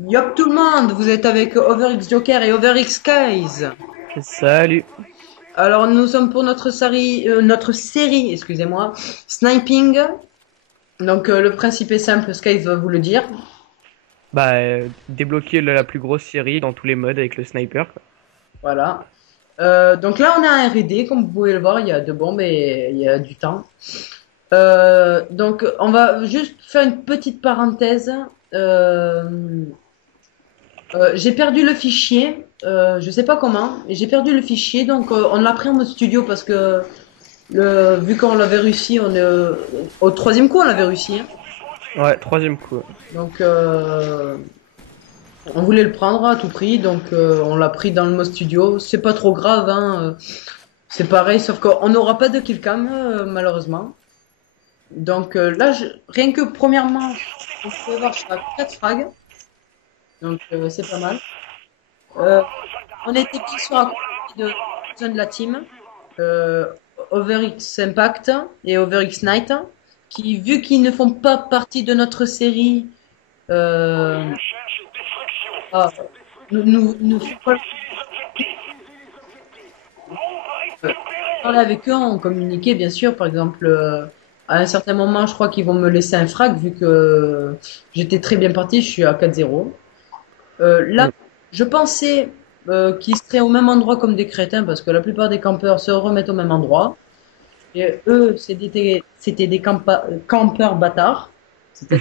Yop tout le monde, vous êtes avec OverX Joker et OverX Skies. Salut. Alors nous sommes pour notre série, excusez-moi, Sniping. Donc le principe est simple, Skies va vous le dire. Débloquer la plus grosse série dans tous les modes avec le sniper, quoi. Voilà. Donc là on a un R&D, comme vous pouvez le voir, il y a deux bombes et il y a du temps. Donc on va juste faire une petite parenthèse. Euh, j'ai perdu le fichier, je sais pas comment, et j'ai perdu le fichier, donc on l'a pris en mode studio parce que vu qu'on l'avait réussi, au troisième coup on l'avait réussi, hein. Ouais, troisième coup. Donc on voulait le prendre à tout prix, donc on l'a pris dans le mode studio. C'est pas trop grave, hein, c'est pareil, sauf qu'on n'aura pas de killcam malheureusement. Donc là, rien que premièrement, on peut voir sur 4 frags, donc c'est pas mal. Euh, on était bien sûr accompagné de personnes de la team, euh, OverX Impact et OverX Night, qui, vu qu'ils ne font pas partie de notre série, euh, ah, nous font pas parler avec eux, on communiquait bien sûr. Par exemple, à un certain moment, je crois qu'ils vont me laisser un frag vu que j'étais très bien parti, je suis à 4-0. Là, Mm. je pensais qu'ils seraient au même endroit comme des crétins parce que la plupart des campeurs se remettent au même endroit. Et eux, c'était des campeurs bâtards. C'était-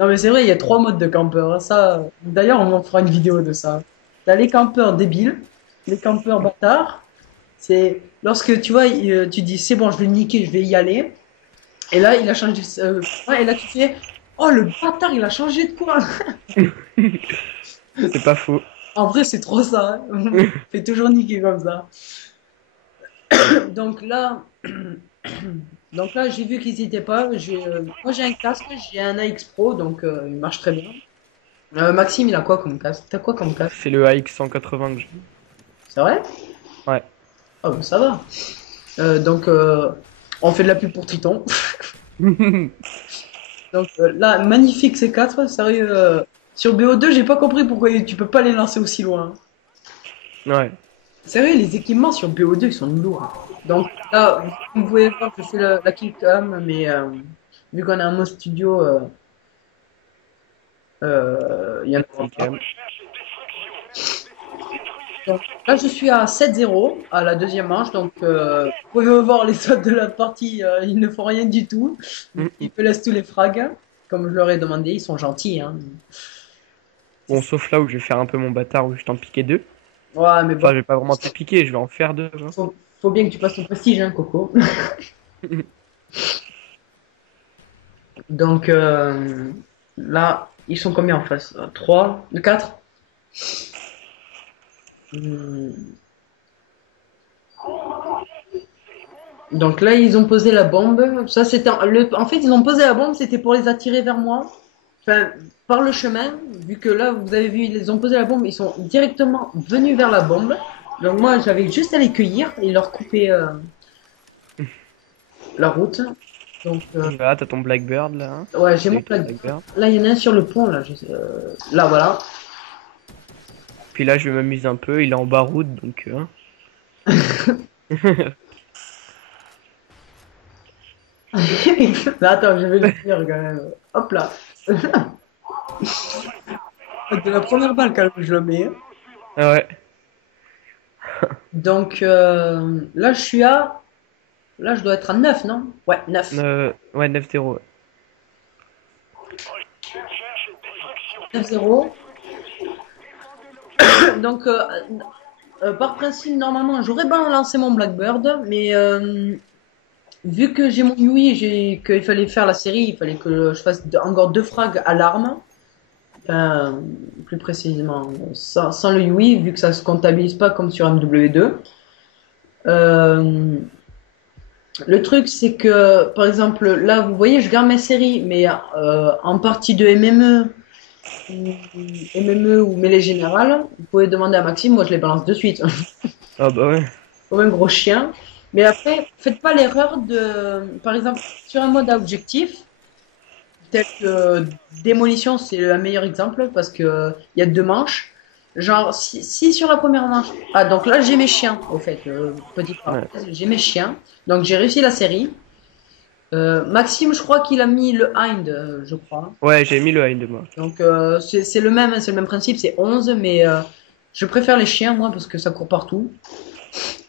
Non, mais c'est vrai, il y a trois modes de campeurs, hein. Ça, d'ailleurs, on en fera une vidéo de ça. T'as les campeurs débiles, les campeurs bâtards. C'est lorsque tu vois, tu dis c'est bon, je vais le niquer, je vais y aller. Et là, il a changé. Ouais, et là, tu fais oh, le bâtard, il a changé de quoi? C'est pas faux. En vrai, c'est trop ça, hein. Fait toujours niquer comme ça. Donc là, donc là, j'ai vu qu'ils y étaient pas. Moi, j'ai un casque, j'ai un AX Pro, donc il marche très bien. Maxime, il a quoi comme casque? T'as quoi comme casque? C'est le AX 180 que j'ai. C'est vrai? Ouais. Ah, bah, ça va. Donc, on fait de la pub pour Triton. Donc là, magnifique ces quatre, sérieux. Sur BO2, j'ai pas compris pourquoi tu peux pas les lancer aussi loin. Ouais. Sérieux, les équipements sur BO2, ils sont lourds. Donc là, vous pouvez voir que je fais la kill cam, mais vu qu'on a un mode studio, il y en aura Kill pas. cam. Donc là, je suis à 7-0 à la deuxième manche. Donc vous pouvez voir les autres de la partie, ils ne font rien du tout. Mm, Ils mm. me laissent tous les frags. Comme je leur ai demandé, ils sont gentils, hein. Bon, sauf là où je vais faire un peu mon bâtard où je t'en piquer deux. Ouais, mais bon, Enfin, je vais pas vraiment te piquer, je vais en faire deux, hein. faut bien que tu passes ton prestige, hein, Coco. Donc là, ils sont combien en face? 3, 4. Donc là, ils ont posé la bombe. Ça, en fait, ils ont posé la bombe, c'était pour les attirer vers moi. Enfin, par le chemin, vu que là, vous avez vu, ils ont posé la bombe, ils sont directement venus vers la bombe. Donc moi, j'avais juste à les cueillir et leur couper la route. Donc Voilà, t'as ton Blackbird là, hein. ouais, j'ai T'as mon eu ton plat. Blackbird. Là, il y en a un sur le pont, là. Là, voilà. Puis là, je vais m'amuser un peu, il est en baroud donc. Mais attends, je vais le dire quand même. Hop là. De la première balle quand même, je le mets. Ah ouais. Donc là, là, je dois être à 9, non? Ouais, 9. Ouais, 9-0. Ouais. 9-0. Donc, par principe, normalement, j'aurais bien lancé mon Blackbird, mais vu que j'ai mon Yui, qu'il fallait faire la série, il fallait que je fasse encore deux frags à l'arme. Enfin, plus précisément, sans le Yui, vu que ça se comptabilise pas comme sur MW2. Euh, Le truc, c'est que, par exemple, là, vous voyez, je garde mes séries, mais en partie de MME ou mêlée générale, vous pouvez demander à Maxime, moi je les balance de suite, Ah bah ouais. comme un gros chien. Mais après, faites pas l'erreur de, par exemple, sur un mode à objectif, tel que Démolition, c'est le meilleur exemple parce que il y a deux manches. Genre, si sur la première manche. Ah, donc là, j'ai mes chiens, au fait. Petite Ouais. parenthèse, j'ai mes chiens. Donc, j'ai réussi la série. Maxime, je crois qu'il a mis le Hind, je crois. Ouais, j'ai mis le Hind de moi. Donc, c'est le même, hein, c'est le même principe, c'est 11, mais je préfère les chiens, moi, parce que ça court partout.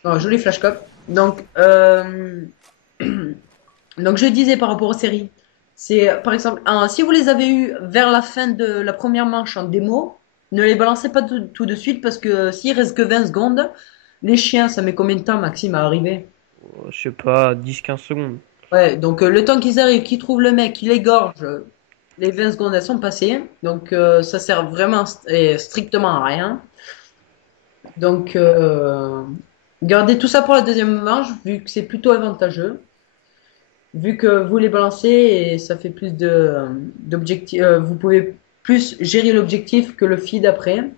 Oh, joli flash cop. Donc, donc, je disais par rapport aux séries. C'est, par exemple, si vous les avez eu vers la fin de la première manche en démo, ne les balancez pas tout de suite parce que s'il reste que 20 secondes, les chiens, ça met combien de temps, Maxime, à arriver? Je sais pas, 10-15 secondes. Ouais, donc le temps qu'ils arrivent, qu'ils trouvent le mec, qu'ils l'égorgent, les 20 secondes elles sont passées. Donc ça sert vraiment strictement à rien. Donc gardez tout ça pour la deuxième manche, vu que c'est plutôt avantageux. Vu que vous les balancez et ça fait plus d'objectifs, vous pouvez plus gérer l'objectif que le feed après.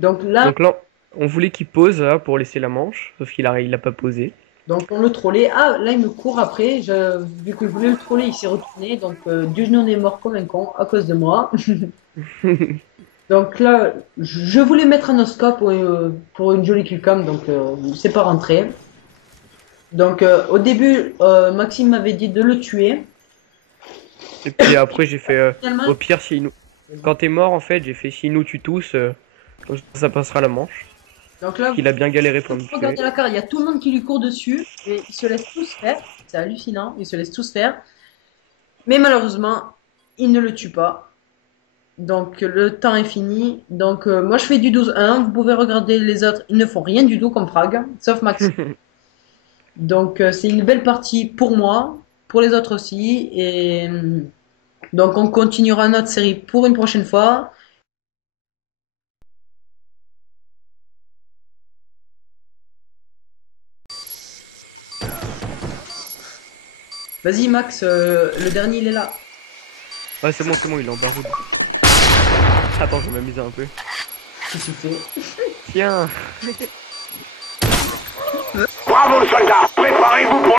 Donc là, Donc là, on voulait qu'il pose là, pour laisser la manche, sauf il a pas posé. donc on le trollait. Ah, là il me court après. Vu que je voulais le troller, il s'est retourné. Donc Dujnon est mort comme un con à cause de moi. Donc là, je voulais mettre un oscope pour une jolie killcam, donc c'est pas rentré. Donc au début, Maxime m'avait dit de le tuer. Et puis après, j'ai fait Finalement, au pire, si nous... quand t'es mort, en fait, j'ai fait si nous tue tous, comme ça passera la manche. donc là, Il a bien galéré pour me tuer. regardez la carte, il y a tout le monde qui lui court dessus et ils se laissent tous faire. C'est hallucinant, ils se laissent tous faire. Mais malheureusement, il ne le tue pas. Donc le temps est fini. Donc moi je fais du 12-1. Vous pouvez regarder les autres, ils ne font rien du tout comme frag, sauf Maxime. Donc c'est une belle partie pour moi, pour les autres aussi. Et donc on continuera notre série pour une prochaine fois. Vas-y Max, le dernier il est là. Ouais, c'est bon, il est en baroud. Attends, je vais m'amuser un peu. Qu'est-ce que tu fais? Tiens. Bravo soldats, préparez-vous pour